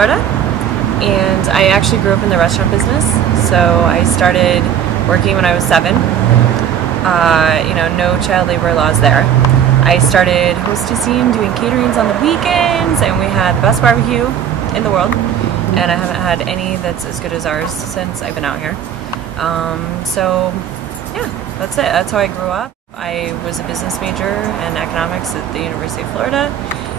Florida, and I actually grew up in the restaurant business. So I started working when I was 7. You know, no child labor laws there. I started hostessing, doing caterings on the weekends, and we had the best barbecue in the world. And I haven't had any that's as good as ours since I've been out here. So yeah, that's it. That's how I grew up. I was a business major in economics at the University of Florida,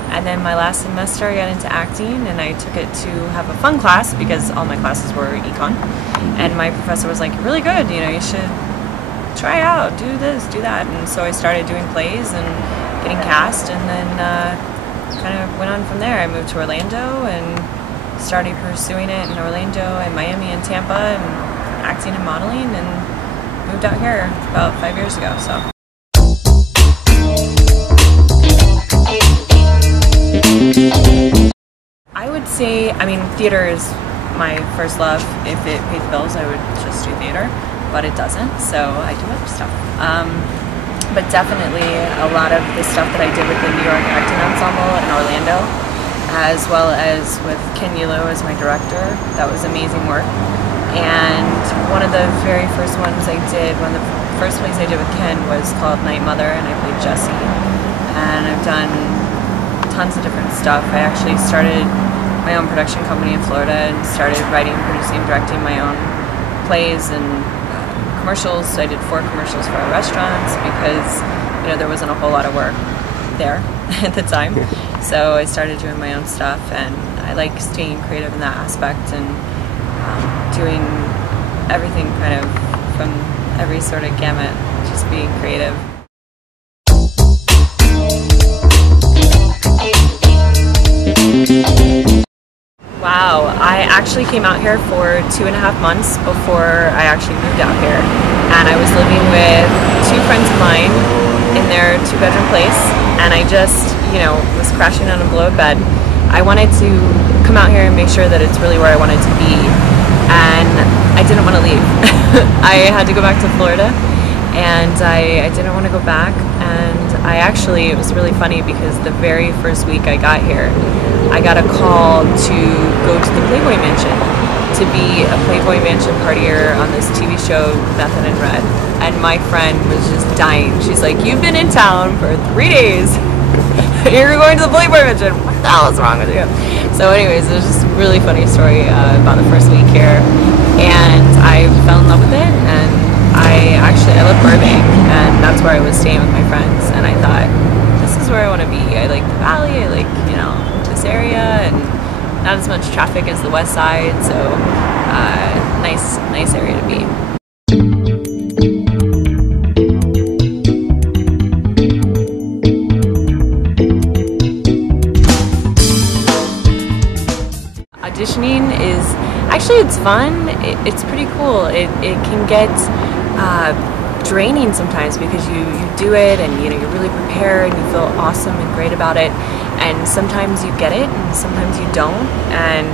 and then my last semester I got into acting, and I took it to have a fun class because all my classes were econ, and my professor was like, "You're really good, you know, you should try out, do this, do that." And so I started doing plays and getting cast, and then kind of went on from there. I moved to Orlando and started pursuing it in Orlando and Miami and Tampa, and acting and modeling, and moved out here about 5 years ago. So I would say, I mean, theater is my first love. If it paid the bills, I would just do theater, but it doesn't, so I do other stuff. But definitely a lot of the stuff that I did with the New York Acting Ensemble in Orlando, as well as with Ken Yulo as my director, that was amazing work. And one of the very first ones I did, one of the first plays I did with Ken was called Night Mother, and I played Jessie. And I've done tons of different stuff. I actually started my own production company in Florida and started writing, producing, directing my own plays and commercials. So I did 4 commercials for our restaurants because, you know, there wasn't a whole lot of work there at the time. So I started doing my own stuff, and I like staying creative in that aspect and doing everything kind of from every sort of gamut, just being creative. Wow, I actually came out here for 2.5 months before I actually moved out here, and I was living with 2 friends of mine in their 2-bedroom place, and I just, you know, was crashing on a below bed. I wanted to come out here and make sure that it's really where I wanted to be, and I didn't want to leave. I had to go back to Florida, and I didn't want to go back, and it was really funny because the very first week I got here, I got a call to go to the Playboy Mansion to be a Playboy Mansion partier on this TV show, Method and Red. And my friend was just dying. She's like, "You've been in town for 3 days. You're going to the Playboy Mansion. What the hell is wrong with you?" So anyways, it was just a really funny story about the first week here. And I fell in love with it, and I love Burbank, and that's where I was staying with my friends, and I thought, this is where I want to be. I like the valley, I like, you know, this area, and not as much traffic as the west side, so nice area to be. Auditioning is, actually it's fun, it's pretty cool. It can get draining sometimes because you do it and, you know, you're really prepared and you feel awesome and great about it, and sometimes you get it and sometimes you don't. And,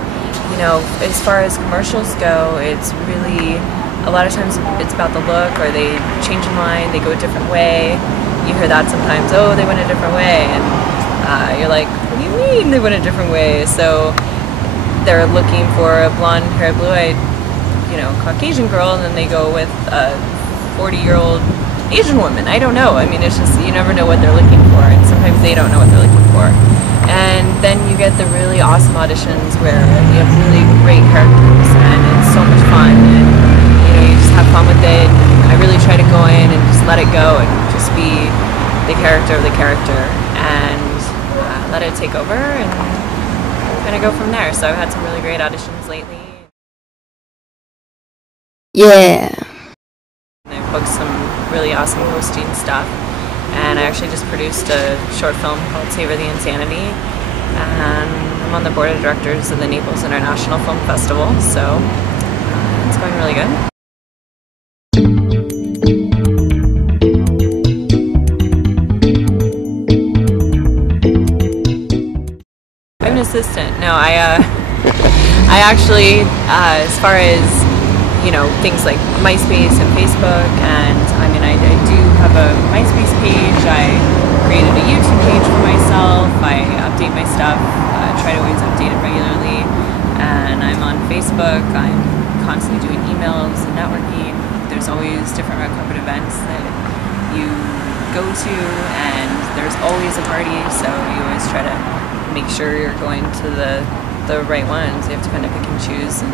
you know, as far as commercials go, it's really, a lot of times it's about the look, or they change their mind, they go a different way. You hear that sometimes, oh, they went a different way, and you're like, what do you mean they went a different way? So they're looking for a blonde-haired, blue-eyed, you know, Caucasian girl, and then they go with a 40-year-old Asian woman. I don't know. I mean, it's just, you never know what they're looking for, and sometimes they don't know what they're looking for. And then you get the really awesome auditions where you have really great characters, and it's so much fun, and, you know, you just have fun with it. I really try to go in and just let it go and just be the character of the character, and let it take over, and kind of go from there. So I've had some really great auditions lately. Yeah. I've booked some really awesome hosting stuff, and I actually just produced a short film called Savor the Insanity, and I'm on the board of directors of the Naples International Film Festival, so it's going really good. I'm an assistant. No, I actually, as far as, you know, things like MySpace and Facebook, and I mean, I do have a MySpace page. I created a YouTube page for myself. I update my stuff, try to always update it regularly. and I'm on Facebook. I'm constantly doing emails and networking. There's always different red carpet events that you go to, and there's always a party, so you always try to make sure you're going to the right ones. You have to kind of pick and choose and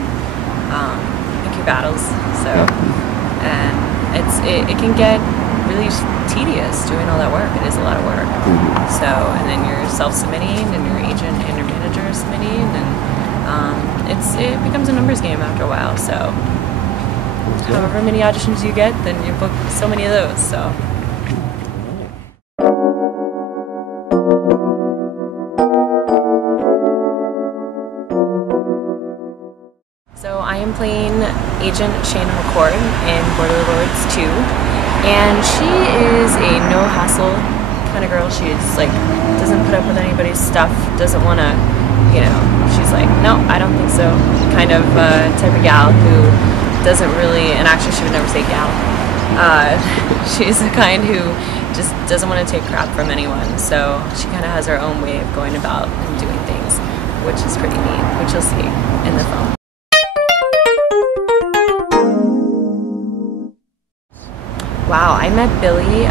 pick your battles. So, and it can get really tedious doing all that work. It is a lot of work. So, and then you're self-submitting, and your agent and your manager are submitting, and it becomes a numbers game after a while. So, however many auditions you get, then you book so many of those. So. So I am playing Agent Gino Cortez in Borderlords 2, and she is a no-hassle kind of girl. She's like, doesn't put up with anybody's stuff, doesn't want to, she's like, no, I don't think so, kind of type of gal who doesn't really, and actually she would never say gal, she's the kind who just doesn't want to take crap from anyone, so she kind of has her own way of going about and doing things, which is pretty neat, which you'll see in the film. Wow, I met Billy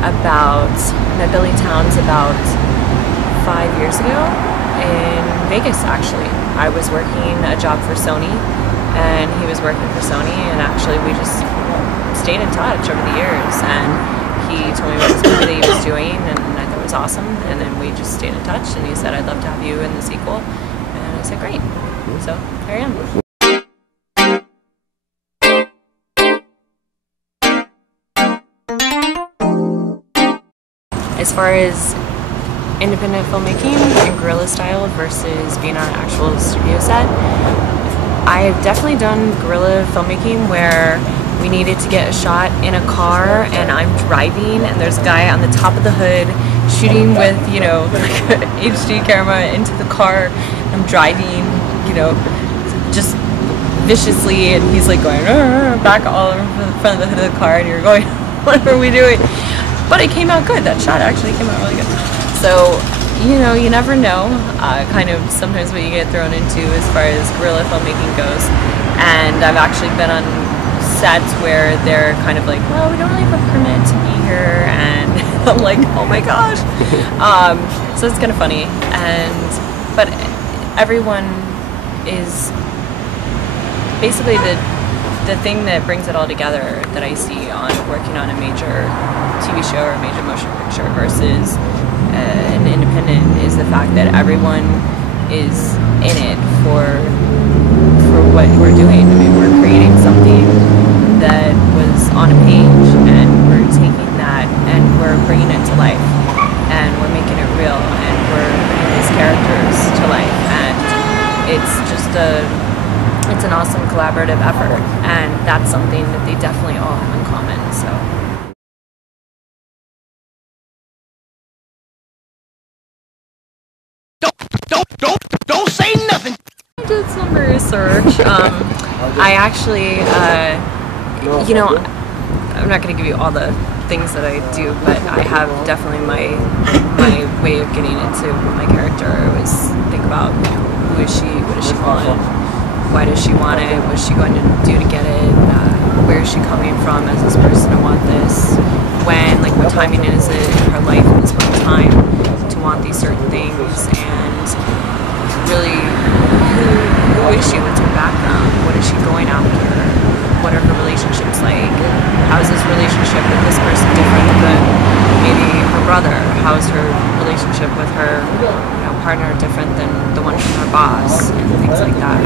Towns about 5 years ago in Vegas, actually. I was working a job for Sony, and he was working for Sony, and actually we just stayed in touch over the years, and he told me about this movie that he was doing, and I thought it was awesome, and then we just stayed in touch, and he said, I'd love to have you in the sequel, and I said, great. So, here I am. As far as independent filmmaking and guerrilla style versus being on an actual studio set, I've definitely done guerrilla filmmaking where we needed to get a shot in a car and I'm driving and there's a guy on the top of the hood shooting with, like an HD camera into the car. I'm driving, just viciously, and he's like going back all over the front of the hood of the car, and you're going, what are we doing? But it came out good. That shot actually came out really good. So, you never know kind of sometimes what you get thrown into as far as guerrilla filmmaking goes. And I've actually been on sets where they're kind of like, well, we don't really have a permit to be here. And I'm like, oh my gosh. So it's kind of funny. But everyone is basically the thing that brings it all together that I see on working on a major TV show or a major motion picture versus an independent is the fact that everyone is in it for what we're doing. I mean, we're creating something that was on a page, and we're taking that and we're bringing it to life, and we're making it real, and we're bringing these characters to life, and it's just it's an awesome collaborative effort, and that's something that they definitely all have in common. So. Don't say nothing. I did some research. I actually, I'm not going to give you all the things that I do, but I have definitely my way of getting into my character. I always think about, who is she? What does she want? Why does she want it? What is she going to do to get it? Where is she coming from as this person to want this? When, what timing is it in her life at this point in time to want these certain things? And really, who is she? What's her background? What is she going after? What are her relationships like? How is this relationship with this person different than maybe her brother? How is her relationship with her partner different than the one from her boss? And things like that.